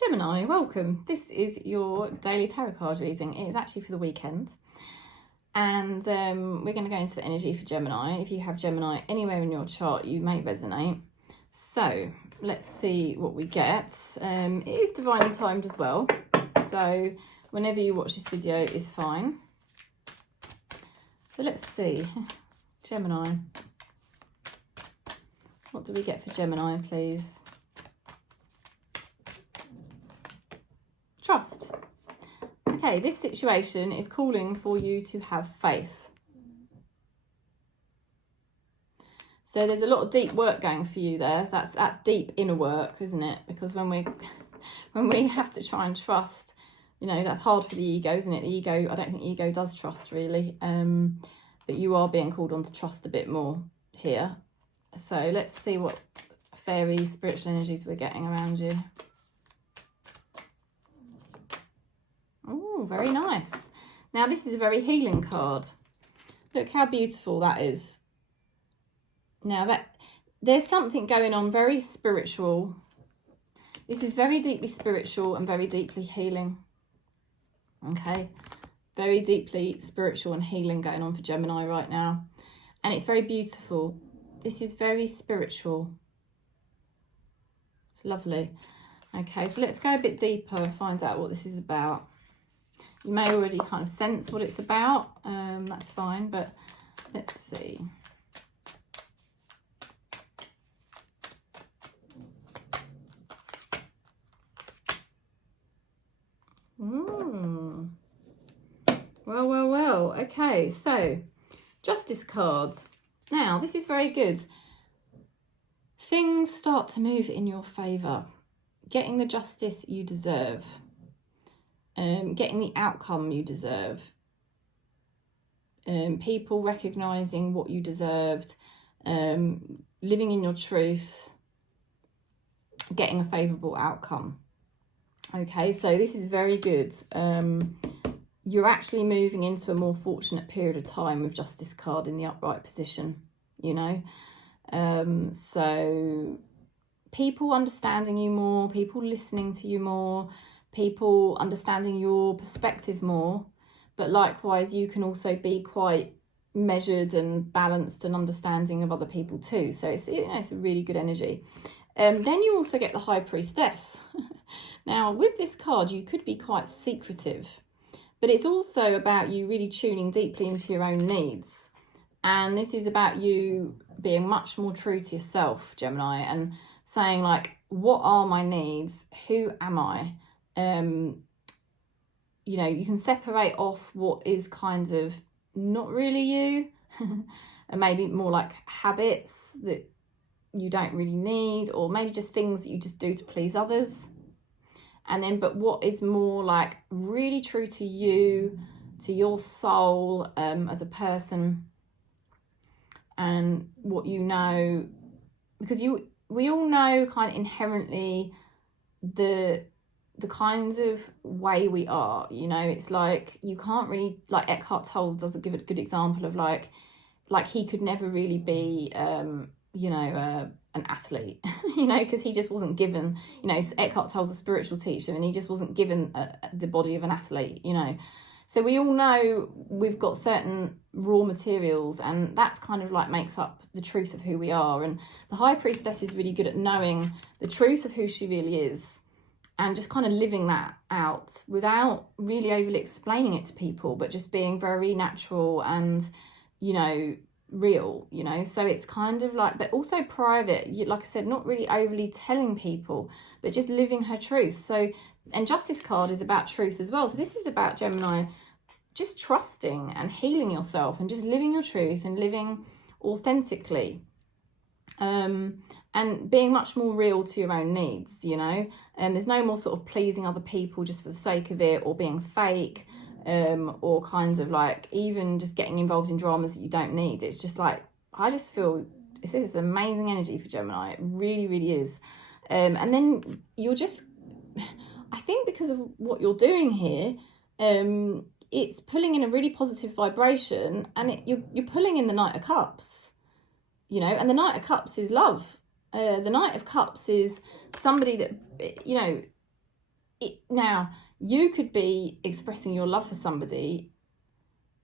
Gemini, welcome. This is your daily tarot card reading. It is actually for the weekend. And we're going to go into the energy for Gemini. If you have Gemini anywhere in your chart, you may resonate. So let's see what we get. It is divinely timed as well. So whenever you watch this video is fine. So let's see. Gemini. What do we get for Gemini, please? Trust. Okay, this situation is calling for you to have faith. So there's a lot of deep work going for you there. That's deep inner work, isn't it? Because when we have to try and trust, you know, that's hard for the ego, isn't it? The ego, I don't think the ego does trust really. But you are being called on to trust a bit more here. So let's see what fairy spiritual energies we're getting around you. Oh, very nice. Now this is a very healing card. Look how beautiful that is. Now that there's something going on very spiritual. This is very deeply spiritual and very deeply healing. Okay, very deeply spiritual and healing going on for Gemini right now. And it's very beautiful. This is very spiritual. It's lovely. Okay, so let's go a bit deeper and find out what this is about. You may already kind of sense what it's about. That's fine, but let's see. Well. Okay, so Justice cards. Now, this is very good. Things start to move in your favour. Getting the justice you deserve. Getting the outcome you deserve. People recognising what you deserved. Living in your truth. Getting a favourable outcome. Okay, so this is very good. You're actually moving into a more fortunate period of time with Justice card in the upright position, you know. So people understanding you more, people listening to you more, people understanding your perspective more, but likewise you can also be quite measured and balanced and understanding of other people too. So it's, you know, it's a really good energy. Then you also get the High Priestess. Now with this card you could be quite secretive, but it's also about you really tuning deeply into your own needs. And this is about you being much more true to yourself, Gemini, and saying like, what are my needs? Who am I? You know, you can separate off what is kind of not really you and maybe more like habits that you don't really need, or maybe just things that you just do to please others. And then, but what is more like really true to you, to your soul as a person, and what you know, because we all know kind of inherently the kinds of way we are, you know. It's like you can't really, like Eckhart Tolle doesn't give a good example of like he could never really be you know, an athlete, you know, because he just wasn't given, you know, Eckhart Tolle's a spiritual teacher and he just wasn't given the body of an athlete, you know. So we all know we've got certain raw materials, and that's kind of like makes up the truth of who we are. And the High Priestess is really good at knowing the truth of who she really is and just kind of living that out without really overly explaining it to people, but just being very natural and, you know, real, you know. So it's kind of like, but also private, like I said, not really overly telling people, but just living her truth. So, and Justice card is about truth as well. So this is about Gemini just trusting and healing yourself and just living your truth and living authentically, and being much more real to your own needs, you know. And there's no more sort of pleasing other people just for the sake of it, or being fake, or kinds of like even just getting involved in dramas that you don't need. It's just like, I just feel this is amazing energy for Gemini. It really, really is. And then you're just, I think because of what you're doing here, it's pulling in a really positive vibration, and you're pulling in the Knight of Cups, you know. And the Knight of Cups is love. The Knight of Cups is somebody that, you know, now, you could be expressing your love for somebody,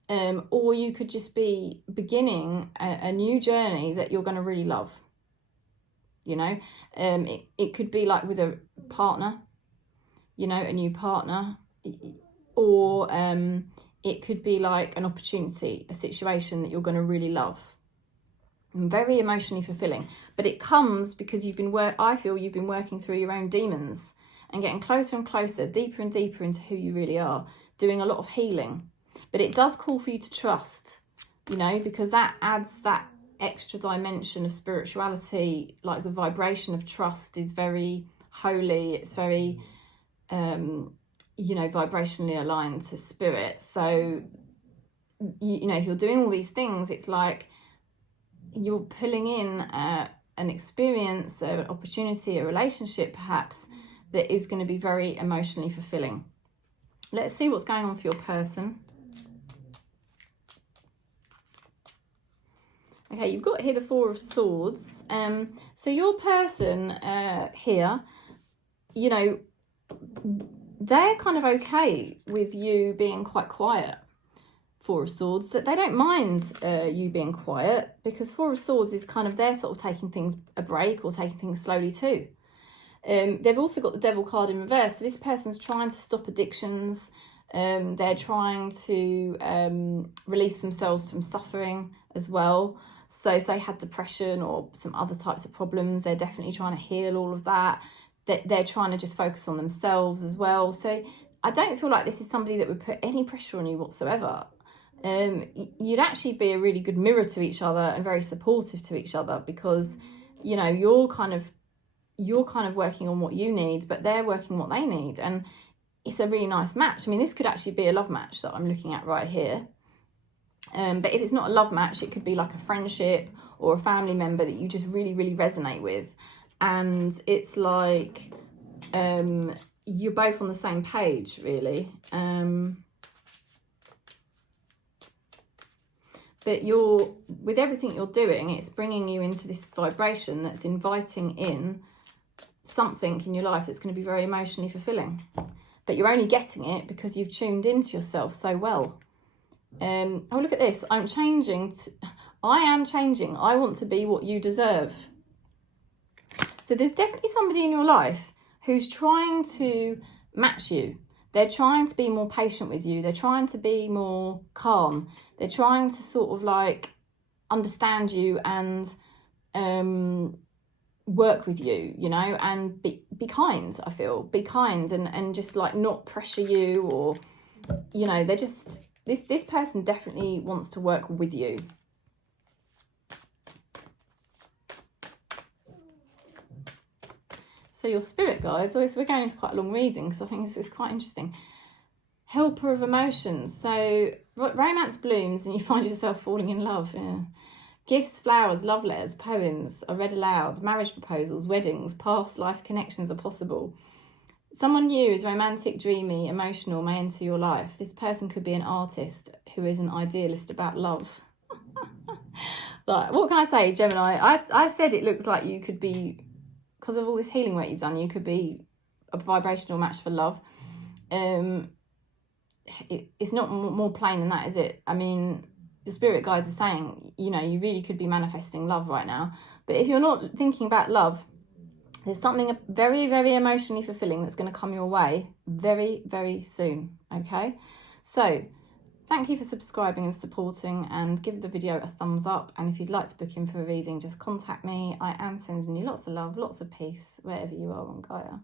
or you could just be beginning a new journey that you're going to really love. You know, it could be like with a partner, you know, a new partner, or it could be like an opportunity, a situation that you're going to really love. And very emotionally fulfilling. But it comes because I feel you've been working through your own demons and getting closer and closer, deeper and deeper into who you really are, doing a lot of healing. But it does call for you to trust, you know, because that adds that extra dimension of spirituality. Like the vibration of trust is very holy. It's very, you know, vibrationally aligned to spirit. So, you know, if you're doing all these things, it's like you're pulling in an experience, an opportunity, a relationship perhaps, that is going to be very emotionally fulfilling. Let's see what's going on for your person. Okay, you've got here the Four of Swords. So your person here, you know, they're kind of okay with you being quite quiet. Four of Swords, that they don't mind you being quiet, because Four of Swords is kind of their sort of taking things a break or taking things slowly too. They've also got the Devil card in reverse. So this person's trying to stop addictions. They're trying to release themselves from suffering as well. So if they had depression or some other types of problems, they're definitely trying to heal all of that. They're trying to just focus on themselves as well. So I don't feel like this is somebody that would put any pressure on you whatsoever. You'd actually be a really good mirror to each other and very supportive to each other, because, you know, you're kind of working on what you need, but they're working what they need, and it's a really nice match. I mean, this could actually be a love match that I'm looking at right here. But if it's not a love match, it could be like a friendship or a family member that you just really, really resonate with, and it's like you're both on the same page, really. But with everything you're doing, it's bringing you into this vibration that's inviting in something in your life that's going to be very emotionally fulfilling. But you're only getting it because you've tuned into yourself so well. Oh, look at this. I am changing. I want to be what you deserve. So there's definitely somebody in your life who's trying to match you. They're trying to be more patient with you. They're trying to be more calm. They're trying to sort of like understand you and work with you, you know, and be kind, I feel. Be kind and just like not pressure you, or, you know, they're just, this person definitely wants to work with you. So your spirit guides, so we're going into quite a long reading because I think this is quite interesting. Helper of emotions. So romance blooms and you find yourself falling in love. Yeah. Gifts, flowers, love letters, poems are read aloud. Marriage proposals, weddings, past life connections are possible. Someone new is romantic, dreamy, emotional, may enter your life. This person could be an artist who is an idealist about love. Like, what can I say, Gemini? I said it looks like you could be, because of all this healing work you've done, you could be a vibrational match for love. It's not more plain than that, is it? I mean, the spirit guides are saying, you know, you really could be manifesting love right now. But if you're not thinking about love, there's something very, very emotionally fulfilling that's going to come your way very, very soon, okay? So thank you for subscribing and supporting, and give the video a thumbs up. And if you'd like to book in for a reading, just contact me. I am sending you lots of love, lots of peace, wherever you are on Gaia.